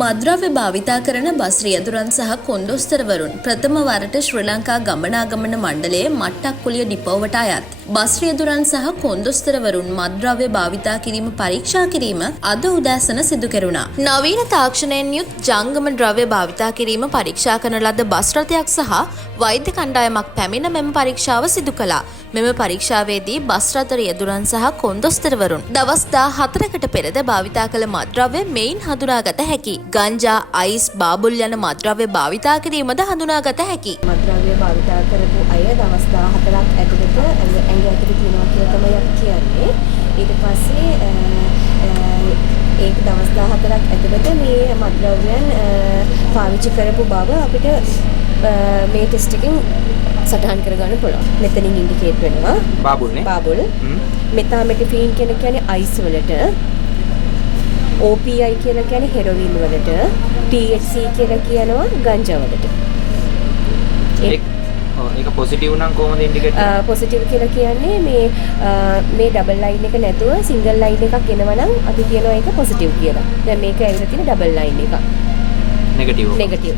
මද්‍රව්‍ය භාවිතා කරන බස් රියදුරන් සහ කොන්දොස්තරවරුන් ප්‍රථම වරට ශ්‍රී ලංකා ගමනාගමන මණ්ඩලයේ මට්ටක්කුලිය ඩිපෝවට අයත් බස් රියදුරන් සහ කොන්දොස්තරවරුන් මද්‍රව්‍ය භාවිතා කිරීම පරීක්ෂා කිරීම අද උදෑසන සිදු කෙරුණා. නවීන තාක්ෂණයෙන් යුත් ජංගම ද්‍රව්‍ය භාවිතා කිරීම පරීක්ෂා කරන ලද බස් රථයක් සහ වෛද්‍ය කණ්ඩායමක් පැමිණ මෙම පරීක්ෂාව සිදු කළා. මෙම පරීක්ෂාවේදී බස් රථ රියදුරන් සහ කොන්දොස්තරවරුන් දවස් 14කට පෙරද භාවිතා කළ මද්‍රව්‍ය මෙයින් හඳුනාගත හැකියි. ගංජා, අයිස්, බාබුල් යන මද්‍රව්‍ය භාවිතා කිරීමද හඳුනාගත හැකියි. මද්‍රව්‍ය භාවිතා කරපු අය දවස් 14ක් ඇතුළත ඇඟ ඇතුළේ තියෙනවා කියලා තමයි අපි කියන්නේ. ඊට පස්සේ ඒක දවස් 14ක් ඇතුළත මේ මද්‍රව්‍යයන් පාවිච්චි කරපු බව අපිට මේ ටෙස්ට් එකෙන් සටහන් කරගන්න පුළුවන්. මෙතනින් ඉන්ඩිකේට් වෙනවා. බාබුල්නේ. බාබුල්. මෙතාමෙටෆීන් කියන්නේ අයිස් වලට. OPI කියලා කියන්නේ හෙරොයින් වලට. THC කියලා කියනවා ගංජා වලට. ඒක පොසිටිව් නම් කොහොමද ඉන්ඩිකේට් කරන්නේ? පොසිටිව් කියලා කියන්නේ මේ ඩබල් ලයින් එක නැතුව සිංගල් ලයින් එකක් එනවා නම් අපි කියනවා ඒක පොසිටිව් කියලා. දැන් මේක ඇවිල්ලා තියෙන ඩබල් ලයින් එක. නෙගටිව්. නෙගටිව්.